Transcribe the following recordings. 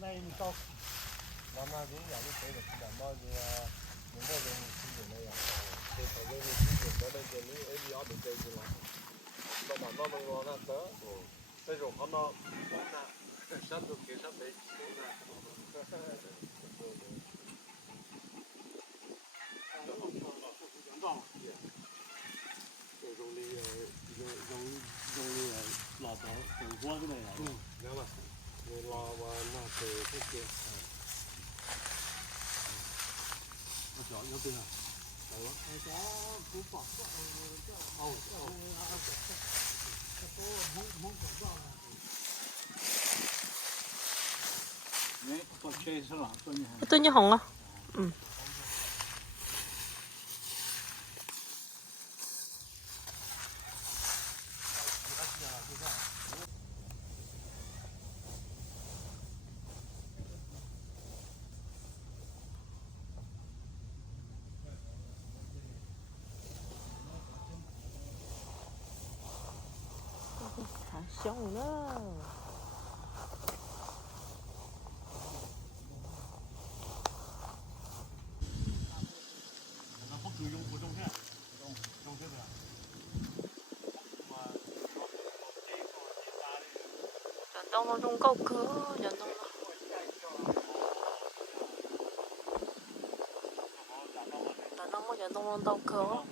那你到，妈妈今年你背的是干嘛的呀？我跟你使劲的呀，这头给你使劲的那个你ABR都背去了，到慢慢慢往那走，这种好嘛，山都给山背，这种的老头很光的那样，明白？你拉完那背这些，我脚那边啊，好了，我脚不放，哦，哎，我切是哪个呢？tôi như hồng à? Ừ. Thả xong đó. Đông nó trong câu cửa, dần đông nó. Dần đông nó dần đông nó câu cửa.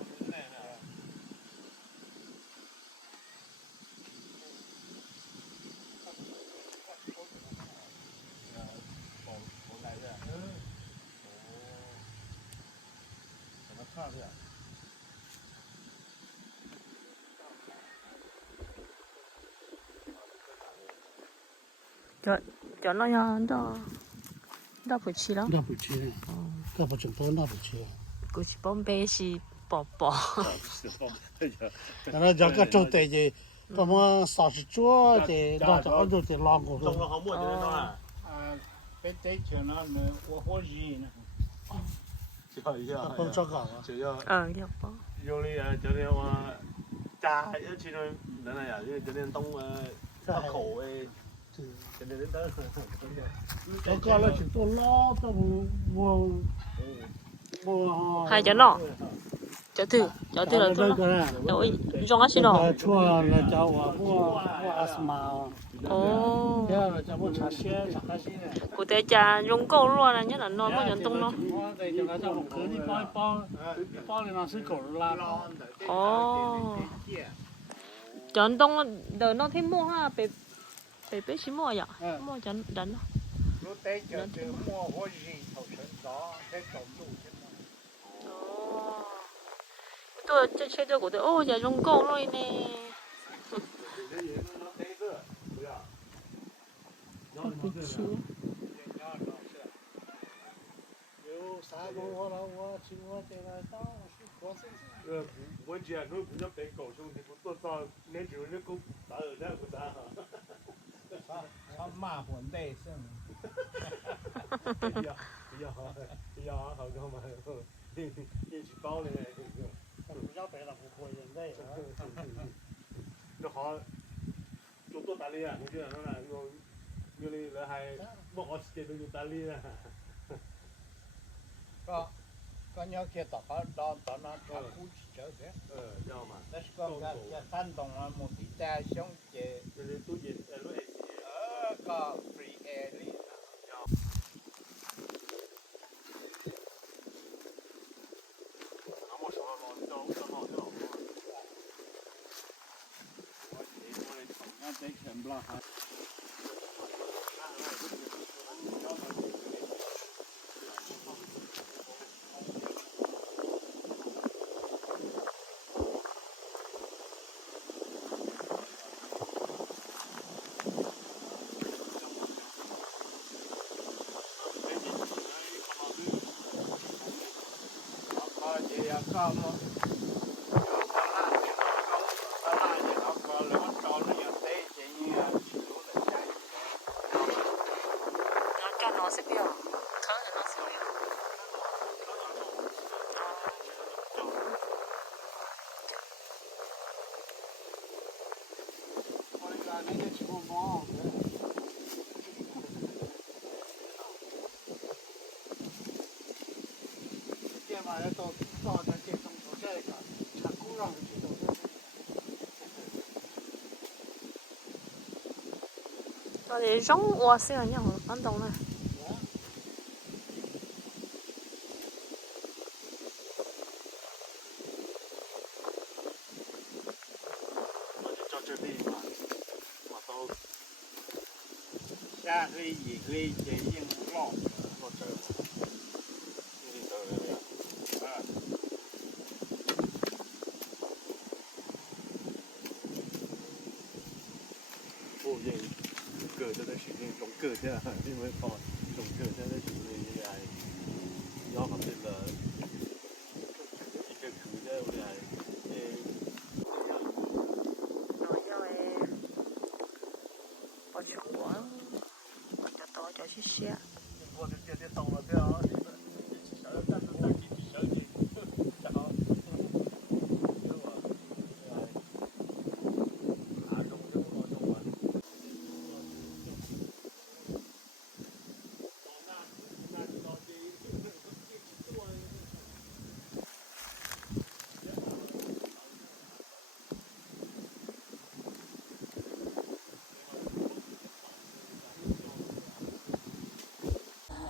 Cho nó nha, đó phải chi lắm. 那不去，那不整多那不去。Cô chỉ bom bê xì bỏ bỏ. 然后这个周对的，我们30桌的，那早就得拉过种去。了好么的那啊？别再去了，我好热呢。就要不这个啊，就要 Được bỏ. 用的啊，就那话炸一次了，那呀，因为这点冬烧烤诶，这点等。我搞了去做老的我 Hai cho nó. Cho thử là cho nó. Rồi, cho nó xin nó. 错了，叫我阿斯玛， Ồ. 第二个叫我茶鲜茶海鲜。 Cụ thể cha dùng câu luôn là nhất là nó mới nhận tung nó. 我在这个叫我壳里包一包，包里那是狗肉啦。 Ồ. Chọn tung đời nó thấy mua ha, bể bể bể xí mua vậy. Mua chọn đánh nó. 我带叫这摸我人头身上，在找路去嘛。 Ồ. Tôi chơi chơi tôi của tôi, ô giờ dùng câu rồi nè. Bị chịu. 有啥路我了，我去我这个当是国生。我见我不要被高兄弟，不多早，那就那狗打二两不打哈。他骂混带生。不要好干嘛？运气高的嘞。不要带了不可以带。那好，做多大力啊？你觉得那有的那还不好吃的都有大力啊。ก็เนี่ยเกี่ยวกับตอนนั้นเขาพูดเจอเนี่ย知道吗？但是ก็ตั้งตรงนั้นหมดที่แต่ช่องเจ就是都进路也是。ก็ free air นี่那么说了，找。那在全部了还。 ก็มาก็แล้วมันก็เลยเตะเจียชิโร่เลยใจ Nó cho nó sẽ biểu. Khá là nó sẽ biểu. 我那个那个情况。大家到这这种这个成功让这种。我哋種哇死人一號反動啦。下黑一黑也硬落这，你走了呀？哦耶，個真係選呢種個啫，因為放種個真係選呢啲係，有合適啦，一個個啫，我哋我去玩，我就到就去写。我就直接到了這樣，小但是在地小姐，然後，對吧？啊，種完。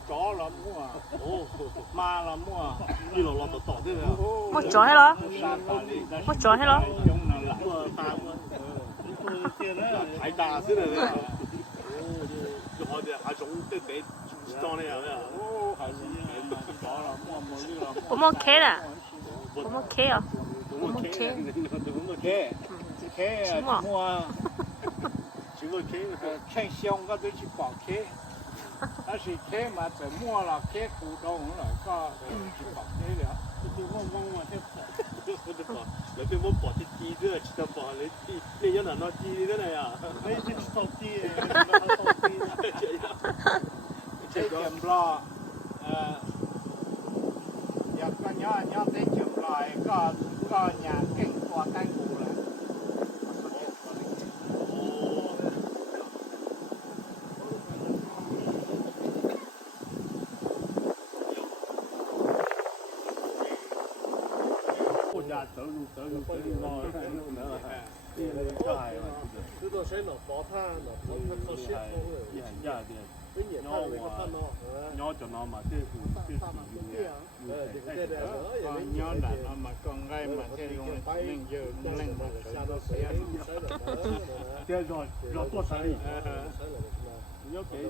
咗啦冇啊，嘛啦冇啊，呢度落到度啲啦。我做喺咯，我做喺咯。太大先啦你。哦，我哋下種都俾裝呢樣啊。哦，係先。咗啦，冇呢個。我冇開啦，我冇開啊，我冇開，我冇開，開啊，冇啊。全部開，看香港都去搞開。但是開嘛就冇啦，開古董啦，個去搞開了。我去跑，你俾我跑啲機啫，去到跑你有能攞機嘅呀？你去掃機，這點啦，一個人這點啦，個人更多單股啦。走路，知道誰能保他呢？他先锋了。nhỏ cho nó mà thế thì nhỏ là nó mà con gái mà thế mình giờ lên mà rồi tôi sai nhớ cái